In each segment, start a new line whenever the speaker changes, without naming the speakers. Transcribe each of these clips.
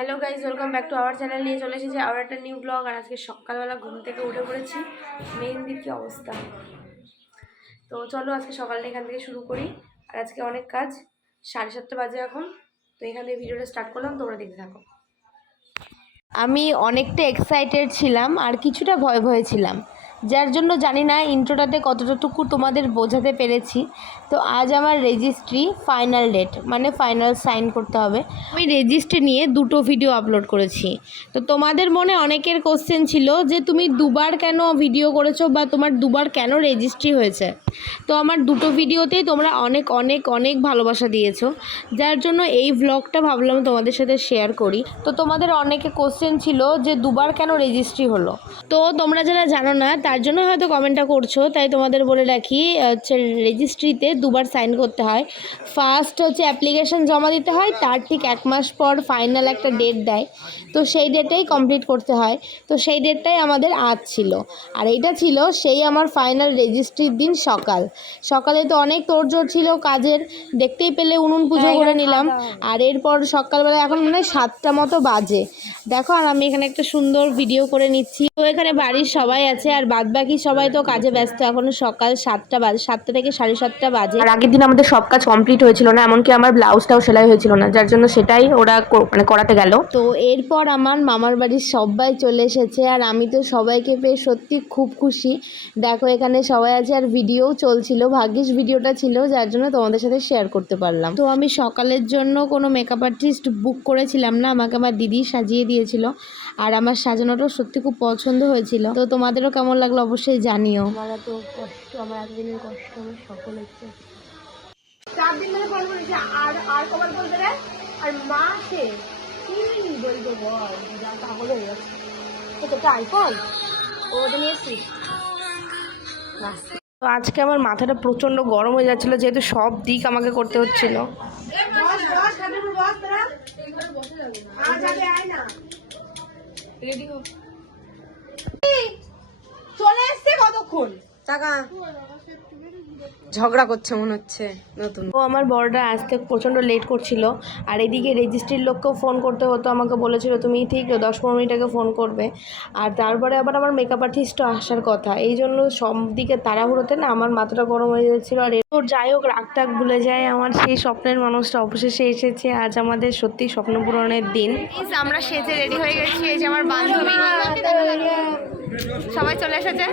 Hello guys welcome back to our channel নিয়ে চলে এসেছি আবার একটা নিউ ব্লগ আর আজকে সকালবেলা ঘুম থেকে উঠে পড়েছি। মেহেন্দির কী অবস্থা? তো চলো আজকে সকালটা এখান থেকে শুরু করি। আর আজকে অনেক কাজ, সাড়ে সাতটা বাজে এখন। তো এখান থেকে ভিডিওটা স্টার্ট করলাম, তোমরা দেখতে থাকো। আমি অনেকটা এক্সাইটেড ছিলাম আর কিছুটা ভয় ভয়ে ছিলাম। যার জন্য জানি না ইন্ট্রোটাতে কতটুকু তোমাদের বোঝাতে পেরেছি। তো আজ আমার রেজিস্ট্রি ফাইনাল ডেট মানে ফাইনাল সাইন করতে হবে। আমি রেজিস্ট্রি নিয়ে দুটো ভিডিও আপলোড করেছি। তো তোমাদের মনে অনেকের কোশ্চেন ছিল যে তুমি দুবার কেন ভিডিও করেছ বা তোমার দুবার কেন রেজিস্ট্রি হয়েছে? তো আমার দুটো ভিডিওতেই তোমরা অনেক অনেক অনেক ভালোবাসা দিয়েছ। যার জন্য এই ভ্লগটা ভাবলাম তোমাদের সাথে শেয়ার করি। তো তোমাদের অনেকে কোশ্চেন ছিল যে দুবার কেন রেজিস্ট্রি হলো? তো তোমরা যারা জানো না তার জন্য হয়তো কমেন্টটা করছ তাই তোমাদের বলে রাখি হচ্ছে রেজিস্ট্রিতে দুবার সাইন করতে হয়। ফার্স্ট হচ্ছে অ্যাপ্লিকেশন জমা দিতে হয় তার ঠিক এক মাস পর ফাইনাল একটা ডেট দেয়। তো সেই ডেটেই কমপ্লিট করতে হয়। তো সেই ডেটটাই আমাদের আজ ছিল। আর এইটা ছিল সেই আমার ফাইনাল রেজিস্ট্রির দিন সকাল। সকালে তো অনেক তোড়জোড় ছিল কাজের দেখতেই পেলে উনুন পুজো করে নিলাম। আর এরপর সকালবেলা এখন মনে হয় সাতটা মতো বাজে। দেখো আর আমি এখানে একটা সুন্দর ভিডিও করে নিচ্ছি। তো এখানে বাড়ির সবাই আছে আর বাদ বাকি সবাই তো কাজে ব্যস্ত। এখনও সকাল সাতটা বাজে সাতটা থেকে সাড়ে সাতটা বাজে। আর আগের দিন আমাদের সব কাজ কমপ্লিট হয়েছিল না এমনকি আমার ব্লাউজটাও সেলাই হয়েছিল না যার জন্য সেটাই ওরা মানে করাতে গেল। তো এরপর আমার মামার বাড়ির সবাই চলে এসেছে আর আমি তো সবাইকে পেয়ে সত্যি খুব খুশি। দেখো এখানে সবাই আছে আর ভিডিও চলছিল ভাগ্যিস ভিডিওটা ছিল যার জন্য তোমাদের সাথে শেয়ার করতে পারলাম। তো আমি সকালের জন্য কোনো মেকআপ আর্টিস্ট বুক করেছিলাম না আমাকে আমার দিদি সাজিয়ে দিয়েছিল আর আমার সাজানোটাও সত্যি খুব পছন্দ হয়েছিল। তো তোমাদেরও কেমন লাগল অবশ্যই জানিও। আমার তো কষ্ট আমার এতদিনের কষ্ট আমার সফল হচ্ছে।
চার দিন ধরে ফোন করেছে আর আর কবার বলবে রে আর মা সে কি বলব বল যা পাগল হয়ে গেছে। এটা একটা আইফোন ওটা নিয়ে এসছিস না।
তো আজকে আমার মাথাটা প্রচণ্ড গরম হয়ে যাচ্ছিল যেহেতু সব দিক আমাকে করতে হচ্ছিল।
বস বস কাদের বস তোরা। আজ আগে আয় না। রেডি হো চলে এসছে কতক্ষণ?
টাকা। ঝগড়া করছে মনে হচ্ছে নতুন। ও আমার বড়টা আসতে প্রচণ্ড লেট করছিল আর এদিকে রেজিস্ট্রির লোককেও ফোন করতে হতো আমাকে বলেছিল তুমি ঠিক দশ পনেরো মিনিট আগে ফোন করবে। আর তারপরে আবার আমার মেকআপ আর্টিস্টও আসার কথা। এই জন্য সব দিকে তাড়াহুড়োতে না আমার মাথাটা গরম হয়ে যাচ্ছিল আর এরপর যাই হোক রাগ টাক ভুলে যায়। আমার সেই স্বপ্নের মানুষটা অবশেষে এসেছে আজ আমাদের সত্যি স্বপ্ন পূরণের দিন। আমরা সেজে রেডি হয়ে গেছি এই যে আমার বান্ধবী। সবাই চলে এসেছে।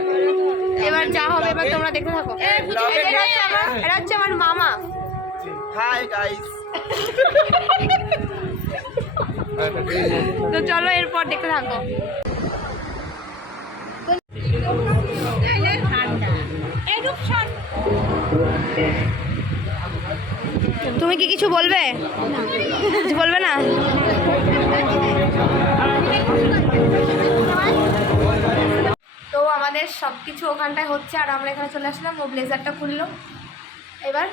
এবার যা হবে এবার তোমরা দেখতে থাকো। এরা হচ্ছে আমার- মামা।
হাই গাইস
তো চলো এরপর দেখতে থাকো। তুমি কি কিছু বলবে? কিছু বলবে না? তো সব কিছু ওখানটায় হচ্ছে আর আমরা এখানে চলে আসলাম ও ব্লেজারটা খুললো। এবার?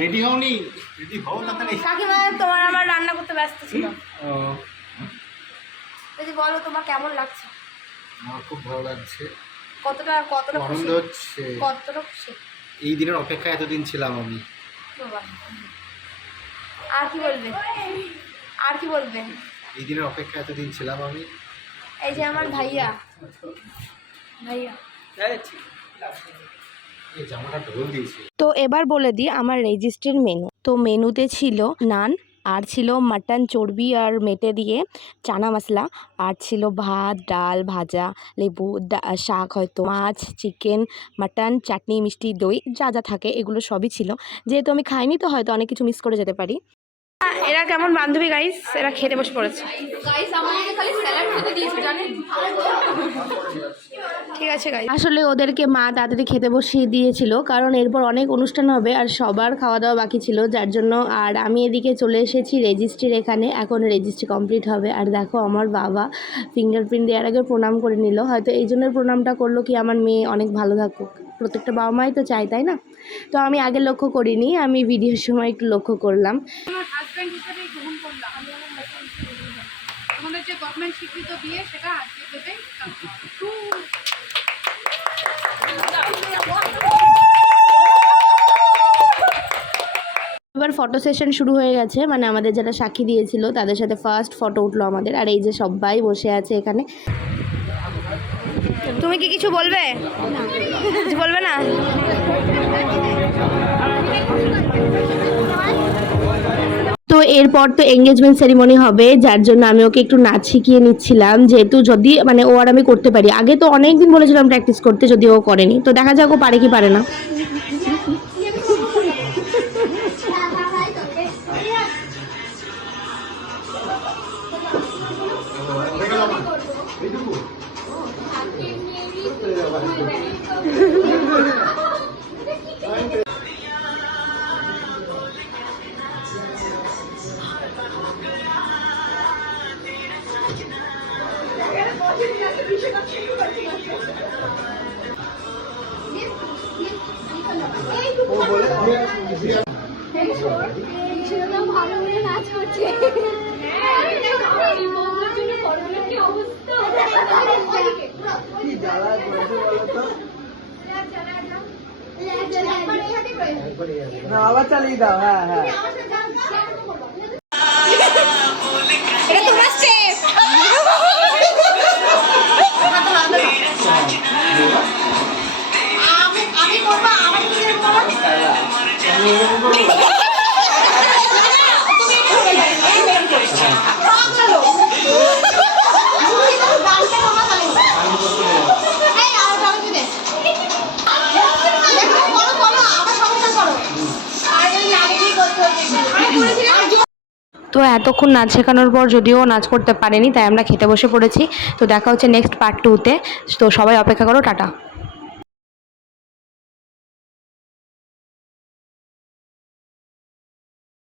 রেডি হওনি? রেডি হও না তাহলে
কাকিমা তোমার আমার রান্না করতে ব্যস্ত ছিল। যদি বলো তোমার কেমন লাগছে?
আমার খুব ভালো লাগছে।
কতটা কতটা
আনন্দ হচ্ছে।
কতটা খুশি?
এই দিনের অপেক্ষায় এতদিন ছিলাম আমি।
আর কি বলবে? আর কি বলবে?
এই দিনের অপেক্ষায় এতদিন ছিলাম আমি।
এই যে আমার ভাইয়া। ভাইয়া।
এই জামাটা ঢোল দিয়েছি
তো এবার বলে দিই আমার রেজিস্ট্রির মেনু তো মেনুতে ছিল নান আর ছিল মাটন চর্বি আর মেটে দিয়ে চানা মশলা। আর ছিল ভাত ডাল ভাজা লেবু শাক হয়তো মাছ চিকেন মাটন চাটনি মিষ্টি দই যা যা থাকে এগুলো সবই ছিল। যেহেতু আমি খাইনি তো হয়তো অনেক কিছু মিস করে যেতে পারি। এরা কেমন বান্ধবী গাইস এরা খেতে বসে পড়েছে। ঠিক আছে গাই আসলে ওদেরকে মা তাড়াতাড়ি খেতে বসিয়ে দিয়েছিল কারণ এরপর অনেক অনুষ্ঠান হবে আর সবার খাওয়া দাওয়া বাকি ছিল যার জন্য আর আমি এদিকে চলে এসেছি রেজিস্ট্রির এখানে এখন রেজিস্ট্রি কমপ্লিট হবে। আর দেখো আমার বাবা ফিঙ্গারপ্রিন্ট দেওয়ার আগে প্রণাম করে নিল হয়তো এই জন্য প্রণামটা করল কি আমার মেয়ে অনেক ভালো থাকুক। প্রত্যেকটা বাবা মাই তো চাই তাই না? তো আমি আগে লক্ষ্য করিনি আমি ভিডিওর সময় একটু লক্ষ্য করলাম।
আমার হাজব্যান্ড হিসেবেই গ্রহণ করলাম আমি আমার হাজব্যান্ড হিসেবে গ্রহণ করলাম। আমাদের যে গভর্নমেন্ট স্বীকৃত বিয়ে সেটা আজকে দেবেই
এবার ফটো সেশন শুরু হয়ে গেছে মানে আমাদের যারা সাক্ষী দিয়েছিল তাদের সাথে ফার্স্ট ফটো উঠল আমাদের আর এই যে সবাই বসে আছে এখানে। তুমি কি কিছু বলবে? কিছু বলবে না? তো এরপর তো এঙ্গেজমেন্ট সেরিমনি হবে, যার জন্য আমি ওকে একটু নাচ শিখিয়ে নিচ্ছিলাম, যেহেতু যদি মানে ও আর আমি করতে পারি। আগে তো অনেক দিন বলেছিলাম প্র্যাকটিস করতে, যদি ও করেনি। তো দেখা যাক ও পারে কি পারে না।
করছে
আবার চালিয়ে দাও হ্যাঁ হ্যাঁ
তো এতক্ষণ নাচ শেখানোর পর যদিও নাচ করতে পারেনি, তাই আমরা খেতে বসে পড়েছি। তো দেখা হচ্ছে নেক্সট পার্ট টুতে তো সবাই অপেক্ষা করো, টাটা।